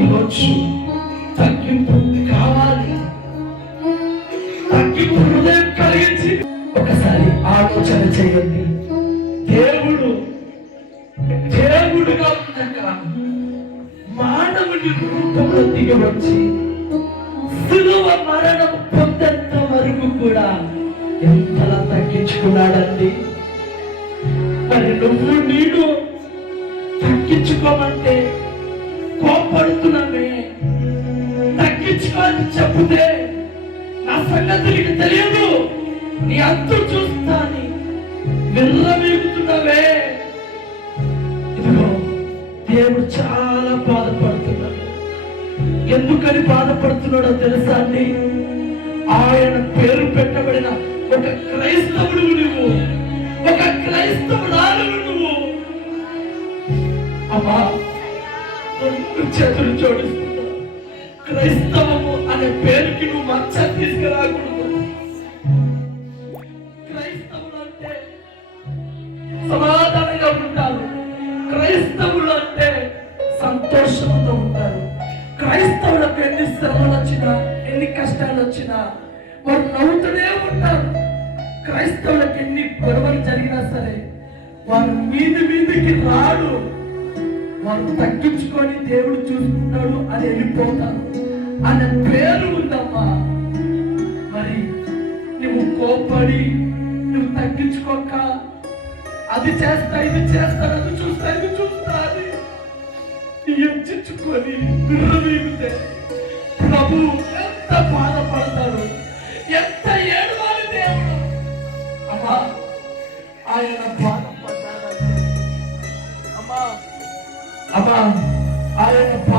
ఈరోజు తగ్గింపు కావాలి. తగ్గింపు హృదయం కలిగించి ఒకసారి ఆలోచన చేయండి. దేవుడు దేవుడుగా ఉండగా మానవుని రూపంలో దిగవచ్చి సులువ మరణం పొందంత వరకు కూడా ఎంతలా తగ్గించుకున్నాడండి? మరి నువ్వు నీడు తగ్గించుకోమంటే పడుతున్నామే తగ్గించుకోవాలని చెప్పుతే నా సంగతి నీకు తెలియదు. నీ అంతు చూస్తాని. విర్రవీగుతున్నావే. ఇదిగో దేవుడు చాలా బాధపడుతున్నాడు. ఎందుకని బాధపడుతున్నాడో తెలుసా అండి? ఆయన పేరు పెట్టబడిన ఒక క్రైస్తవుడు నువ్వు. ఒక క్రైస్తవుడు నువ్వు. అమ్మా చేతులు జోడిస్తున్నా క్రైస్తవము అనే పేరుకి నువ్వు మచ్చ తీసుకురాకూడదు. క్రైస్తవులు అంటే సమాధానంగా ఉంటారు. క్రైస్తవులు అంటే సంతోషంతో ఉంటారు. క్రైస్తవులకు ఎన్ని శ్రమలు వచ్చినా ఎన్ని కష్టాలు వచ్చినా వారు నవ్వుతూనే ఉంటారు. క్రైస్తవులకు ఎన్ని గొడవలు జరిగినా సరే వారు మీది మీదికి రాడు. వారు తగ్గించుకొని దేవుడు చూసుకుంటాడు అని వెళ్ళిపోతారు అనే పేరు ఉందమ్మా. మరి నువ్వు కోపడి నువ్వు తగ్గించుకోక అది చేస్తా ఇది చేస్తా అది చూస్తా ఇది చూస్తా అని ఎంచుకొని విర్రవీగితే ప్రభు ఎంత బాధ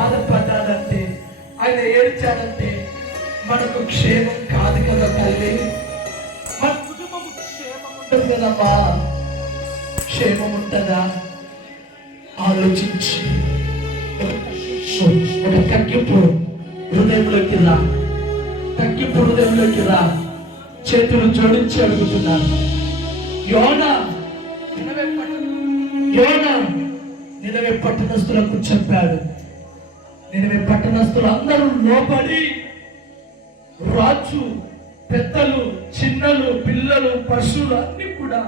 బాధపడ్డాడంటే ఆయన ఏడ్చాడంటే మనకు క్షేమం కాదు కదా తల్లి. మన కుటుంబం క్షేమం ఉంటుంది కదమ్మా. క్షేమం ఉంటుందా ఆలోచించి. ఒక తగ్గింపు హృదయంలోకి రా. తగ్గింపు హృదయంలోకి రా. చేతులు జోడించి అడుగుతున్నాను. యోనా నినవే పట్టణ- యోనా నిలవే పట్టణస్తులకు చెప్పాడు. నినవే పట్టణస్తులు అందరూ లోపడి రాజు పెద్దలు చిన్నలు పిల్లలు పశువులు అన్ని కూడా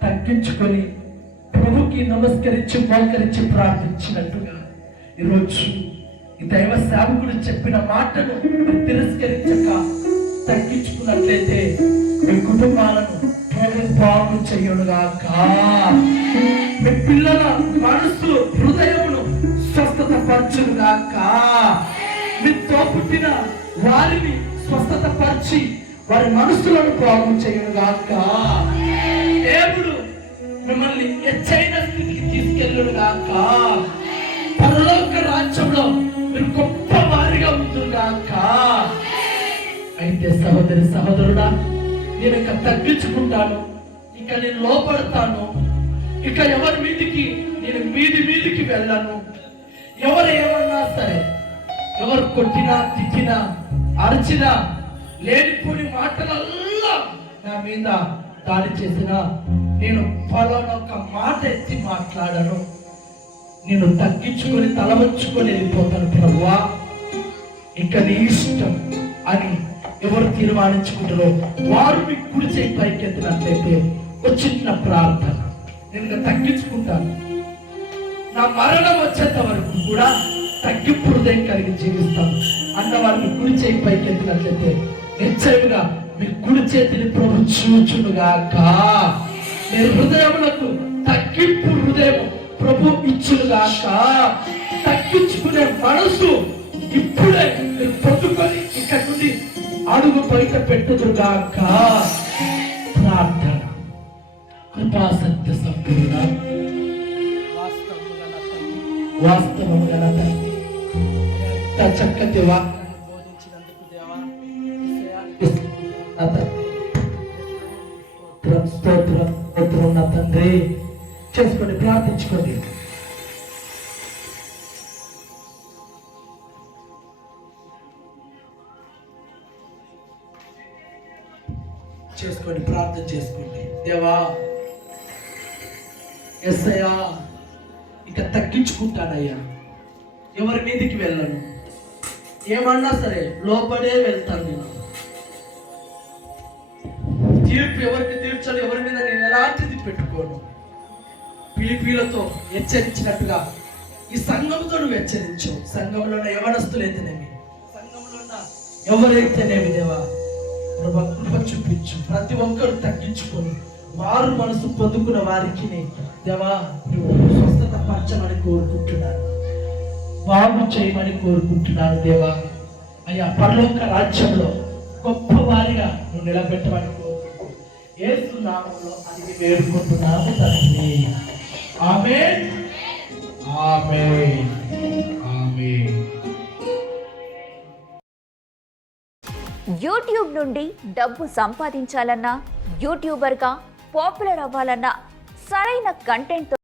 తగ్గించుకొని ప్రభుకి నమస్కరించి మోకరించి ప్రార్థించినట్టుగా ఈరోజు ఈ దైవ సేవకుడు చెప్పిన మాటను తిరస్కరించక తగ్గించుకున్నట్లయితే మీ కుటుంబాలను పాము బాగు చేయడుగాక మీ పిల్లల మనసు పరచుగాక మీ పుట్టిన వారిని స్వస్థత పరిచి వారి మనసులను బాగు చేయడుగాక దేవుడు మిమ్మల్ని ఎచ్చైన స్థితికి తీసుకెళ్ళుగాక పరలోక రాజ్యంలో మీరు గొప్ప వారిగా ఉంటుగాక అయితే సహోదరి సహోదరుడా నేను ఇక తగ్గించుకుంటాను. ఇక నేను లోపడతాను. ఇక ఎవరి మీదికి నేను మీది మీదికి వెళ్ళను. ఎవరు ఏమన్నా సరే ఎవరు కొట్టినా తిట్టినా అరిచినా లేనిపోని మాటలల్లా నా మీద దాడి చేసినా నేను పలానా ఒక మాట ఎత్తి మాట్లాడను. నేను తగ్గించుకొని తలవంచుకొని వెళ్ళిపోతాను ప్రభువా. ఇక నీ ఇష్టం అని ఎవరు తీర్మానించుకుంటారో వారు మీ కుడి చేయి పైకెత్తినట్లయితే వచ్చిన ప్రార్థన. నేను తగ్గించుకుంటాను. నా మరణం వచ్చేంత వరకు కూడా తగ్గింపు హృదయం కలిగి జీవిస్తాం. అన్న వారిని కుడి చేయి పైకి పైకెత్తినట్లయితే నిశ్చయముగా మీ కుడి చేతిని ప్రభు చూచునుగాక. మీ హృదయములకు తగ్గింపు హృదయం ప్రభు ఇచ్చునుగాక. తగ్గించుకునే మనసు ఇప్పుడే మీరు పొద్దుకొని ఇక్కడ నుండి అడుగు బయట పెట్టుదురుగాక. ప్రార్థన. కృపా సత్య సంపూర్ణ వాస్తవము గల చక్కటి వాక్యాన్ని బోధించినందుకు దేవా తండ్రి స్తోత్రం స్తోత్రం స్తోత్రం నా తండ్రి. చేసుకోండి ప్రార్థించుకోండి. చేసుకోండి ప్రార్థన చేసుకోండి. దేవా ఎస్ఐయా ఇక తగ్గించుకుంటానయ్యా. ఎవరి మీదకి వెళ్ళను. ఏమన్నా సరే లోపడే వెళ్తాను నేను. తీర్పు ఎవరికి తీర్చాలి ఎవరి మీద నేను ఎలాంటిది పెట్టుకోను? పిలిపిలతో హెచ్చరించినట్టుగా ఈ సంఘంతో నువ్వు హెచ్చరించు. సంఘంలో ఉన్న యవనస్తులైతేనేమి సంఘంలో ఉన్న ఎవరైతేనేమి దేవా? ప్రభా కృప చూపించు. ప్రతి ఒక్కరు తగ్గించుకొని వారు మనసు పొందుకున్న వారికి దేవా నువ్వు స్వస్థత పరచమని కోరుకుంటున్నాను. బాగు చేయమని కోరుకుంటున్నాను దేవా. అయ్యా పరలోక రాజ్యంలో గొప్ప వారిగా నువ్వు నిలబెట్టమని కోరుకుంటున్నాను. ఏసు నామంలో అది వేడుకుంటున్నాను తండ్రి. ఆమె ఆమె ఆమె యూట్యూబ్ నుండి డబ్బు సంపాదించాలన్నా యూట్యూబర్గా పాపులర్ అవ్వాలన్నా సరైన కంటెంట్